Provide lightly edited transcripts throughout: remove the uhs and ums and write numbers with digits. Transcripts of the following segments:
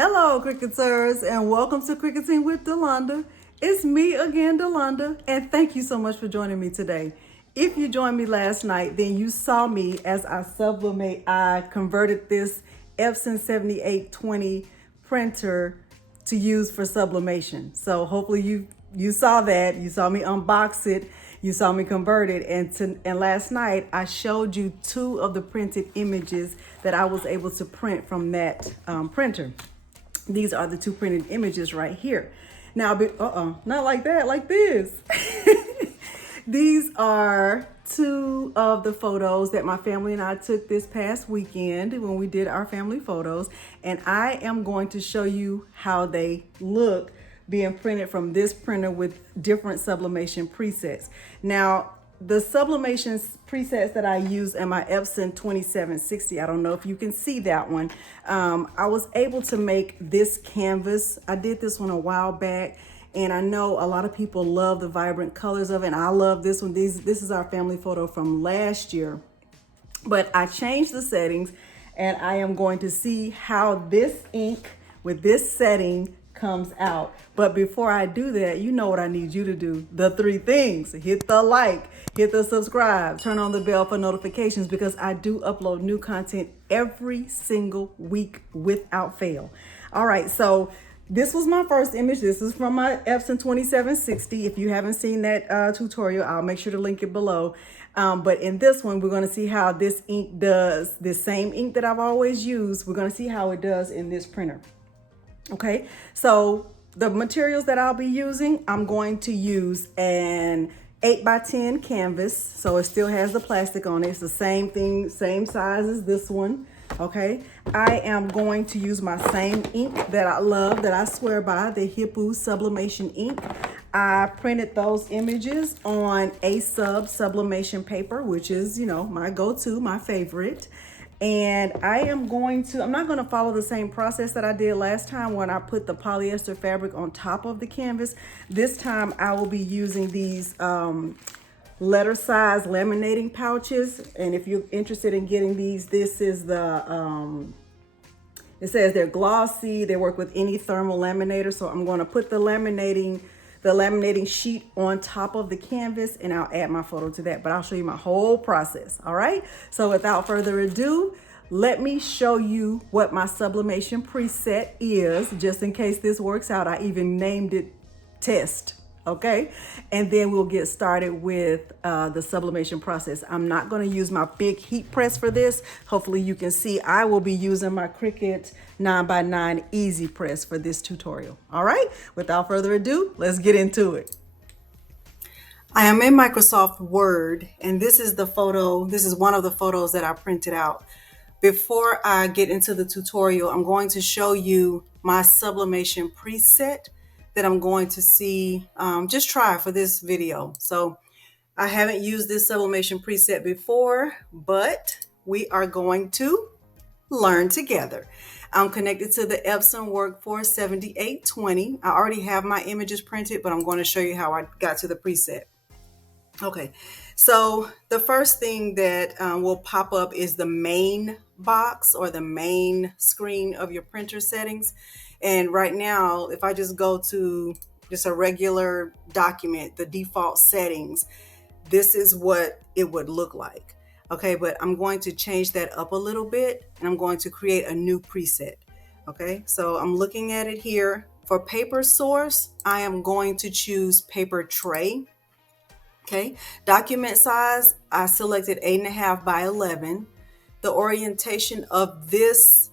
Hello, Cricuters, and welcome to Cricketing with Delonda. It's me again, Delonda, and thank you so much for joining me today. If you joined me last night, then you saw me as I converted this EPSON 7820 printer to use for sublimation. So hopefully you saw that. You saw me unbox it. You saw me convert it. And last night I showed you two of the printed images that I was able to print from that printer. These are the two printed images right here. Now, not like that, like this. These are two of the photos that my family and I took this past weekend when we did our family photos. And I am going to show you how they look being printed from this printer with different sublimation presets. Now, the sublimation presets that I use in my EPSON 2760, I don't know if you can see that one. I was able to make this canvas. I did this one a while back, and I know a lot of people love the vibrant colors of it, and I love this one. This is our family photo from last year. But I changed the settings, and I am going to see how this ink with this setting comes out. But before I do that, you know what I need you to do. The three things: hit the like, hit the subscribe, turn on the bell for notifications, because I do upload new content every single week without fail. All right, so this was my first image. This is from my EPSON 2760. If you haven't seen that tutorial, I'll make sure to link it below. But in this one, we're going to see how this ink does, this same ink that I've always used. We're going to see how it does in this printer. Okay, so the materials that I'll be using, I'm going to use an 8x10 canvas. So it still has the plastic on it. It's the same thing, same size as this one. Okay, I am going to use my same ink that I love, that I swear by, the Hippo Sublimation ink. I printed those images on sublimation paper, which is, you know, my go-to, my favorite. And I'm not going to follow the same process that I did last time when I put the polyester fabric on top of the canvas. This time I will be using these letter size laminating pouches. And if you're interested in getting these, this is it says they're glossy. They work with any thermal laminator. So I'm going to put the laminating sheet on top of the canvas, and I'll add my photo to that, but I'll show you my whole process. All right, so without further ado, let me show you what my sublimation preset is, just in case this works out. I even named it test. Okay, and then we'll get started with the sublimation process. I'm not going to use my big heat press for this. Hopefully you can see I will be using my Cricut 9x9 easy press for this tutorial. All right, without further ado, let's get into it. I am in Microsoft Word, and this is the photo. This is one of the photos that I printed out. Before I get into the tutorial, I'm going to show you my sublimation preset that I'm going to just try for this video. So I haven't used this sublimation preset before, but we are going to learn together. I'm connected to the EPSON Workforce 7820. I already have my images printed, but I'm going to show you how I got to the preset. Okay, so the first thing that will pop up is the main box or the main screen of your printer settings. And right now, if I just go to just a regular document, the default settings, this is what it would look like. Okay, but I'm going to change that up a little bit, and I'm going to create a new preset. Okay, so I'm looking at it here. For paper source, I am going to choose paper tray. Okay, document size, I selected 8.5 by 11. The orientation of this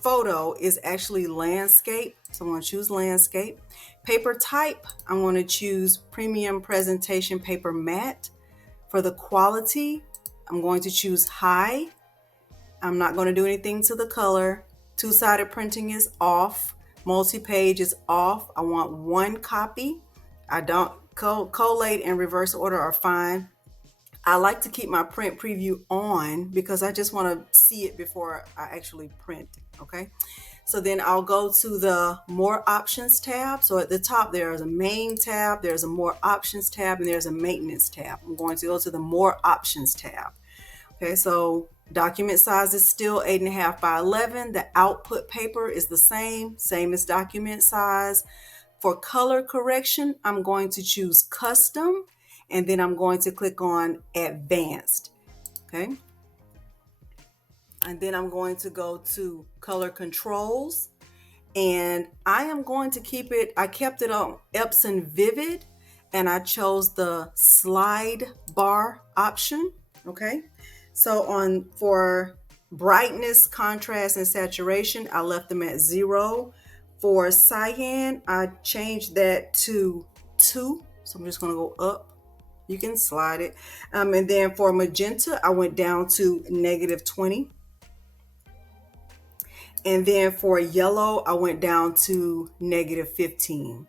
photo is actually landscape, so I'm going to choose landscape. Paper type, I'm going to choose premium presentation paper matte. For the quality, I'm going to choose high. I'm not going to do anything to the color. Two-sided printing is off. Multi-page is off. I want one copy. I don't collate and reverse order are fine. I like to keep my print preview on because I just want to see it before I actually print. Okay, so then I'll go to the more options tab. So at the top there's a main tab, there's a more options tab, and there's a maintenance tab. I'm going to go to the more options tab. Okay, so document size is still 8.5 by 11. The output paper is the same as document size. For color correction, I'm going to choose custom, and then I'm going to click on advanced. Okay. And then I'm going to go to color controls, and I am going to keep it, I kept it on Epson Vivid, and I chose the slide bar option. Okay. So for brightness, contrast, and saturation, I left them at 0. For cyan, I changed that to 2. So I'm just going to go up. You can slide it. And then for magenta, I went down to -20. And then for yellow, I went down to -15.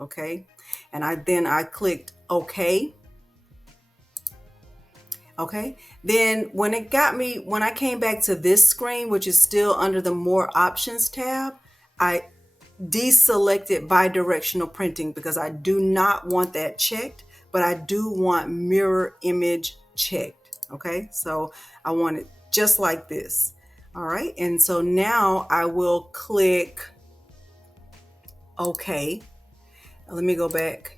Okay. And I clicked OK. Okay. Then when I came back to this screen, which is still under the More Options tab, I deselected bidirectional printing because I do not want that checked, but I do want mirror image checked. Okay. So I want it just like this. All right. And so now I will click OK. Let me go back.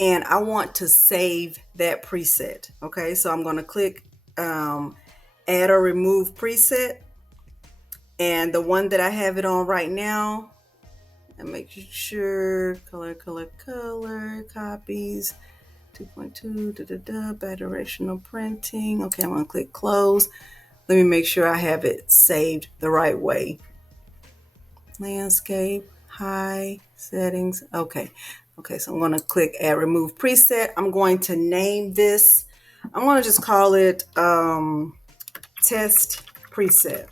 And I want to save that preset. Okay, so I'm going to click add or remove preset. And the one that I have it on right now, and make sure color, copies, 2.2, bidirectional printing. Okay, I'm going to click close. Let me make sure I have it saved the right way. Landscape, high, settings. Okay. Okay, so I'm going to click add remove preset. I'm going to name this. I'm going to just call it test preset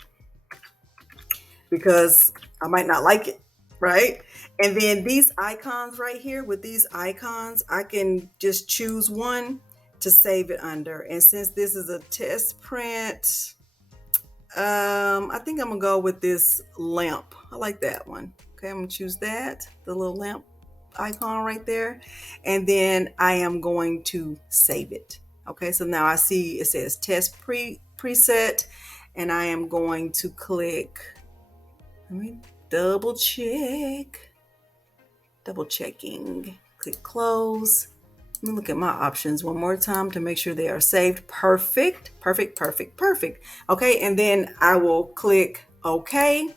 because I might not like it, right? And then these icons right here, with these icons, I can just choose one to save it under. And since this is a test print, I think I'm gonna go with this lamp. I like that one. Okay, I'm gonna choose that, the little lamp icon right there, and then I am going to save it. Okay, so now I see it says test preset, and I am going to click, let me double checking, click close. Let me look at my options one more time to make sure they are saved. Perfect. Okay, and then I will click OK.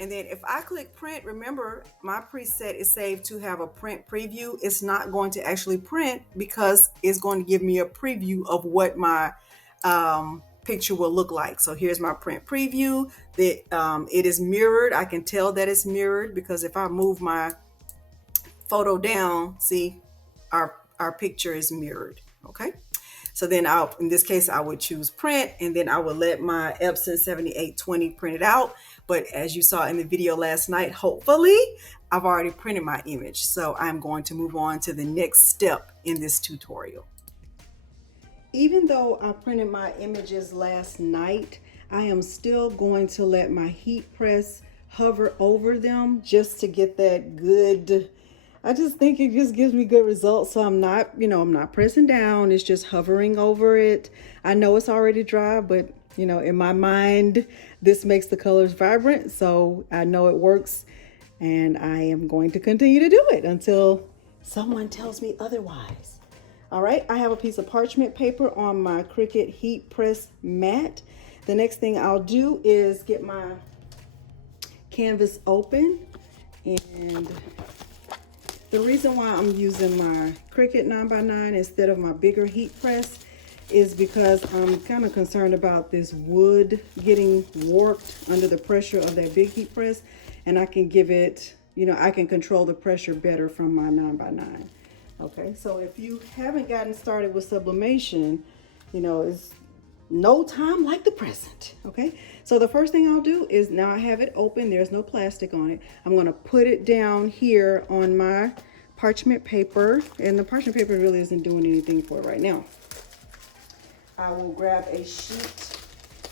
And then if I click print, remember my preset is saved to have a print preview. It's not going to actually print because it's going to give me a preview of what my picture will look like. So here's my print preview. It is mirrored. I can tell that it's mirrored because if I move my photo down, see, our picture is mirrored. Okay. So then in this case, I would choose print, and then I would let my Epson 7820 print it out. But as you saw in the video last night, hopefully I've already printed my image. So I'm going to move on to the next step in this tutorial. Even though I printed my images last night, I am still going to let my heat press hover over them just to get that good, I just think it just gives me good results. So I'm not, I'm not pressing down. It's just hovering over it. I know it's already dry, but in my mind, this makes the colors vibrant. So I know it works, and I am going to continue to do it until someone tells me otherwise. All right, I have a piece of parchment paper on my Cricut heat press mat. The next thing I'll do is get my canvas open, and the reason why I'm using my Cricut 9x9 instead of my bigger heat press is because I'm kind of concerned about this wood getting warped under the pressure of that big heat press, and I can give it, I can control the pressure better from my 9x9. Okay, so if you haven't gotten started with sublimation, it's no time like the present. Okay, so the first thing I'll do is, now I have it open, there's no plastic on it. I'm going to put it down here on my parchment paper, and the parchment paper really isn't doing anything for it right now. I will grab a sheet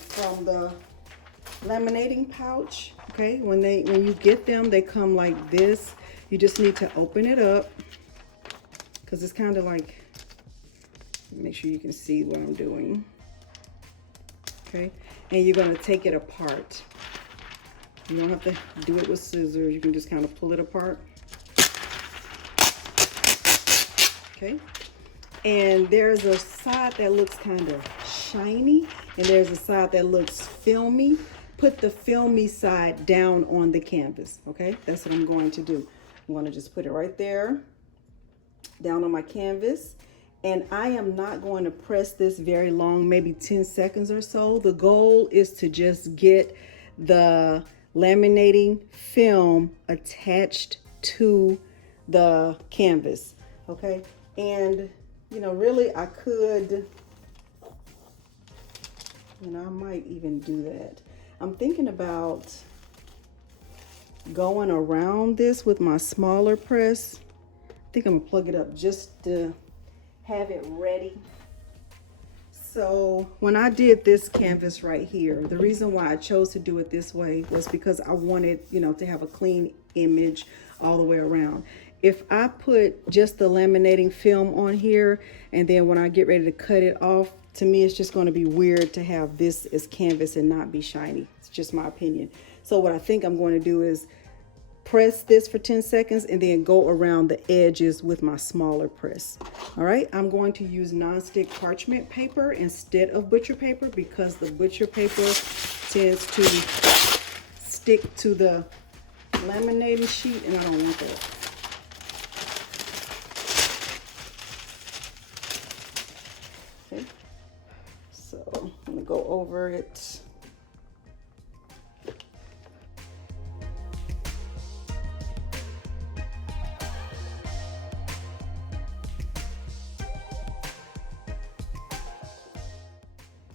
from the laminating pouch. Okay, when you get them, they come like this. You just need to open it up because it's kind of like, make sure you can see what I'm doing. okay? And you're gonna take it apart. You don't have to do it with scissors. You can just kind of pull it apart. Okay? And there's a side that looks kind of shiny, and there's a side that looks filmy. Put the filmy side down on the canvas, okay? That's what I'm going to do. I'm gonna just put it right there, down on my canvas. And I am not going to press this very long, maybe 10 seconds or so. The goal is to just get the laminating film attached to the canvas, okay? And, you know, really I could, you know, I might even do that. I'm thinking about going around this with my smaller press. I think I'm gonna plug it up just to have it ready. So when I did this canvas right here, the reason why I chose to do it this way was because I wanted, you know, to have a clean image all the way around. If I put just the laminating film on here and then when I get ready to cut it off, to me it's just going to be weird to have this as canvas and not be shiny. It's just my opinion. So what I think I'm going to do is press this for 10 seconds and then go around the edges with my smaller press. All right, I'm going to use nonstick parchment paper instead of butcher paper because the butcher paper tends to stick to the laminating sheet and I don't want that. Okay, so I'm gonna go over it.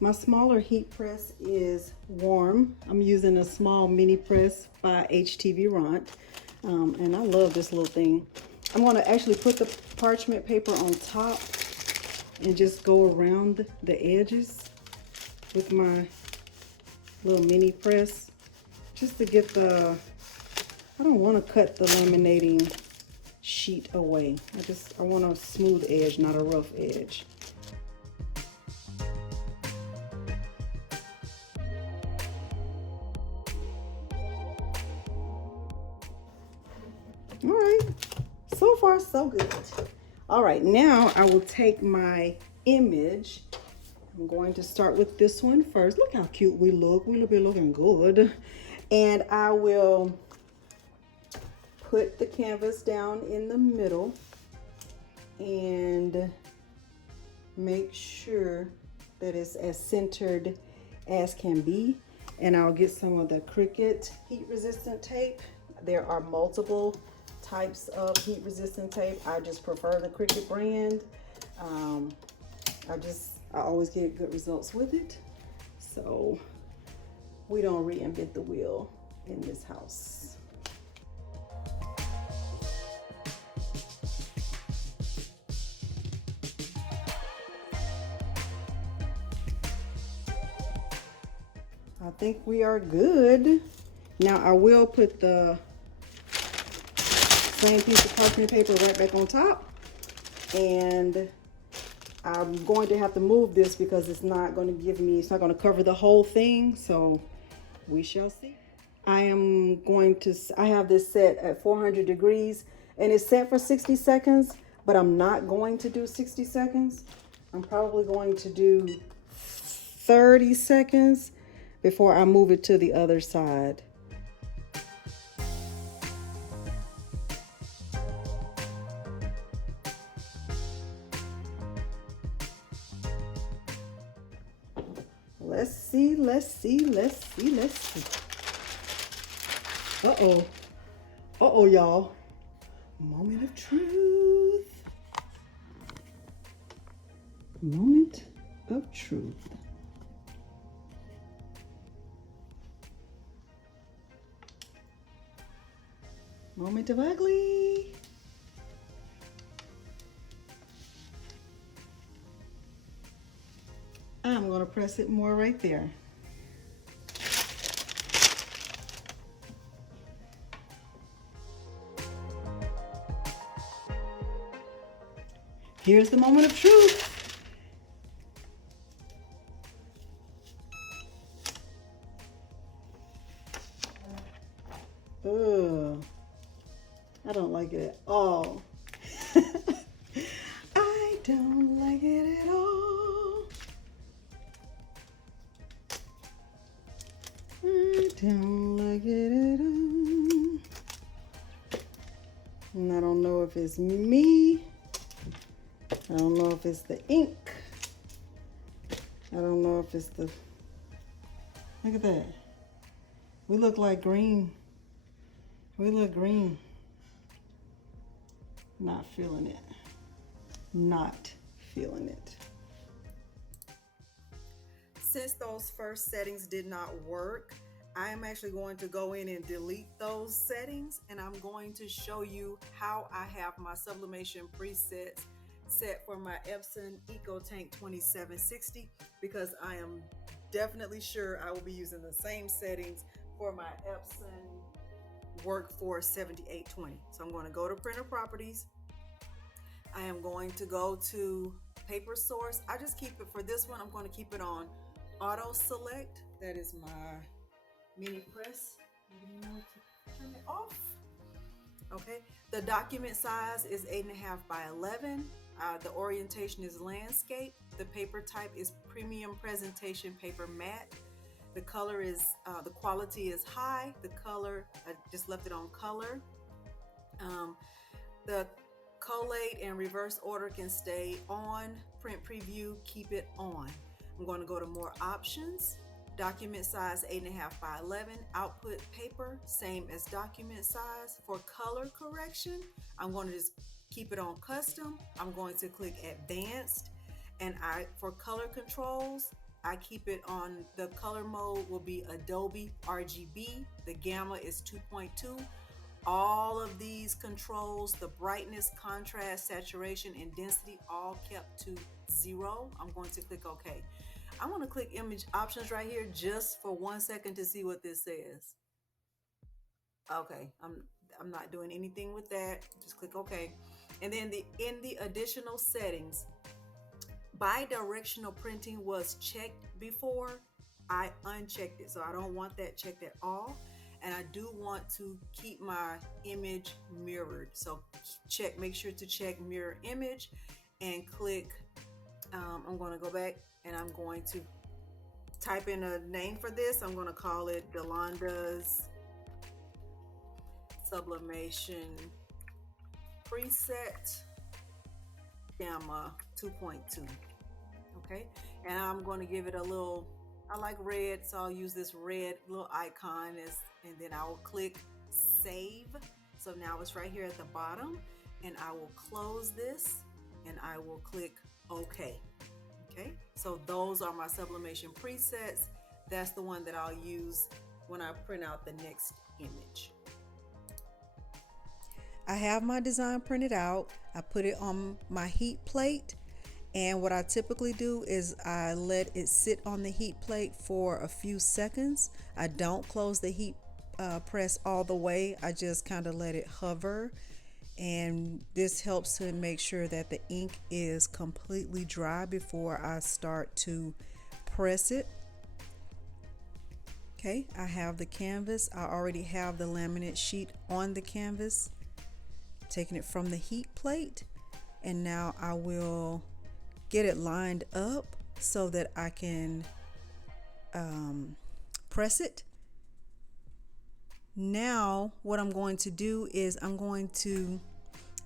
My smaller heat press is warm. I'm using a small mini press by HTV Ront. And I love this little thing. I'm gonna actually put the parchment paper on top and just go around the edges with my little mini press. Just to get the, I don't wanna cut the laminating sheet away. I want a smooth edge, not a rough edge. All right, so far so good. All right, now I will take my image. I'm going to start with this one first. Look how cute we look. We'll be looking good. And I will put the canvas down in the middle and make sure that it's as centered as can be. And I'll get some of the Cricut heat resistant tape. There are multiple types of heat resistant tape. I just prefer the Cricut brand. I always get good results with it. So we don't reinvent the wheel in this house. I think we are good. Now I will put the same piece of parchment paper right back on top, and I'm going to have to move this because it's not going to cover the whole thing, so we shall see. I have this set at 400 degrees and it's set for 60 seconds, but I'm not going to do 60 seconds. I'm probably going to do 30 seconds before I move it to the other side. Let's see. Uh-oh, y'all. Moment of truth. Moment of truth. Moment of ugly. I'm going to press it more right there. Here's the moment of truth. Ugh. I don't like it at all. I don't like it at all. I don't like it at all. And I don't know if it's me. I don't know if it's the ink. I don't know if it's the... Look at that. We look like green. We look green. Not feeling it. Not feeling it. Since those first settings did not work, I am actually going to go in and delete those settings, and I'm going to show you how I have my sublimation presets set for my Epson EcoTank 2760, because I am definitely sure I will be using the same settings for my Epson Workforce 7820. So I'm going to go to printer properties. I am going to go to paper source. I just keep it for this one. I'm going to keep it on auto select. That is my mini press. You know to turn it off. Okay. The document size is 8.5 by 11. The orientation is landscape. The paper type is premium presentation paper matte. The color is, the quality is high. The color, I just left it on color. The collate and reverse order can stay on. Print preview, keep it on. I'm going to go to more options. Document size 8.5 by 11. Output paper, same as document size. For color correction, I'm going to just keep it on custom. I'm going to click advanced, and for color controls, I keep it on, the color mode will be Adobe RGB. The gamma is 2.2. All of these controls, the brightness, contrast, saturation, and density, all kept to 0. I'm going to click OK. I want to click image options right here just for 1 second to see what this says. Okay, I'm not doing anything with that. Just click OK. And then in the additional settings, bi-directional printing was checked before. I unchecked it, so I don't want that checked at all. And I do want to keep my image mirrored. So make sure to check mirror image and click, I'm going to go back and I'm going to type in a name for this. I'm going to call it Delanda's Sublimation Preset Gamma 2.2. Okay, and I'm going to give it a little, I like red, so I'll use this red little icon, and then I will click save. So now it's right here at the bottom, and I will close this and I will click OK. Okay, so those are my sublimation presets. That's the one that I'll use when I print out the next image. I have my design printed out. I put it on my heat plate. And what I typically do is I let it sit on the heat plate for a few seconds. I don't close the heat press all the way. I just kind of let it hover. And this helps to make sure that the ink is completely dry before I start to press it. Okay, I have the canvas. I already have the laminate sheet on the canvas. Taking it from the heat plate. And now I will get it lined up so that I can press it. Now what I'm going to do is I'm going to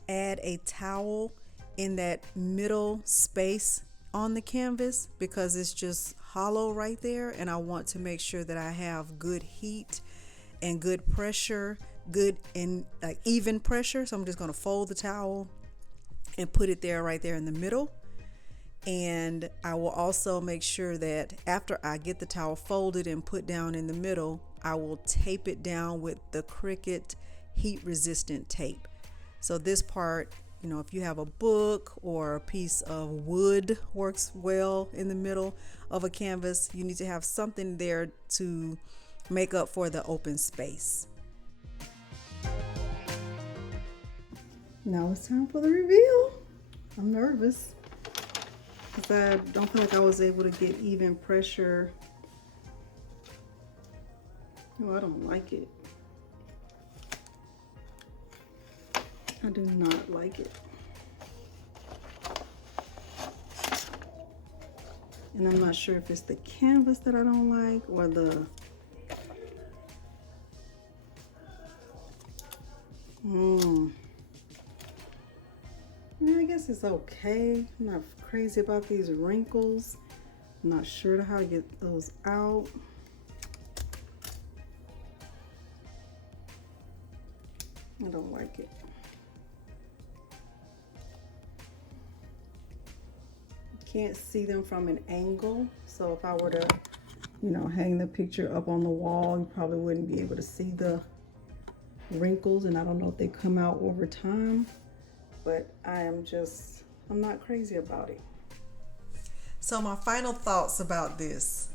add a towel in that middle space on the canvas because it's just hollow right there, and I want to make sure that I have good heat and good pressure, good and even pressure. So I'm just going to fold the towel and put it there right there in the middle. And I will also make sure that after I get the towel folded and put down in the middle, I will tape it down with the Cricut heat resistant tape. So this part, you know, if you have a book or a piece of wood works well in the middle of a canvas, you need to have something there to make up for the open space. Now it's time for the reveal. I'm nervous because I don't feel like I was able to get even pressure. Oh, I don't like it. I do not like it. And I'm not sure if it's the canvas that I don't like or the yeah, I guess it's okay. I'm not crazy about these wrinkles. I'm not sure how to get those out. I don't like it. Can't see them from an angle, so if I were to, you know, hang the picture up on the wall, you probably wouldn't be able to see the wrinkles, and I don't know if they come out over time, but I'm not crazy about it. So my final thoughts about this.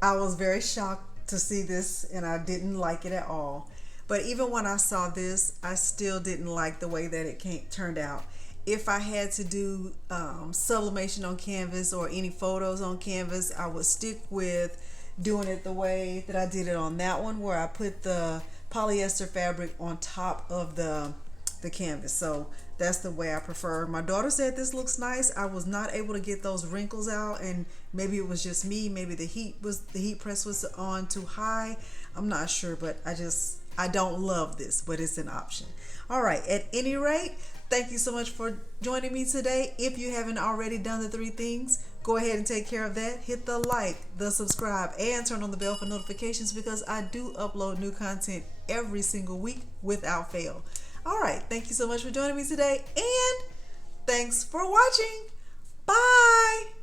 I was very shocked to see this, and I didn't like it at all. But even when I saw this, I still didn't like the way that it turned out. If I had to do sublimation on canvas or any photos on canvas, I would stick with doing it the way that I did it on that one, where I put the polyester fabric on top of the canvas. So that's the way I prefer. My daughter said this looks nice. I was not able to get those wrinkles out, and maybe it was just me. Maybe the heat press was on too high. I'm not sure, but I don't love this, but it's an option. All right, at any rate, thank you so much for joining me today. If you haven't already done the 3 things, go ahead and take care of that. Hit the like, the subscribe, and turn on the bell for notifications, because I do upload new content every single week without fail. All right, thank you so much for joining me today, and thanks for watching. Bye.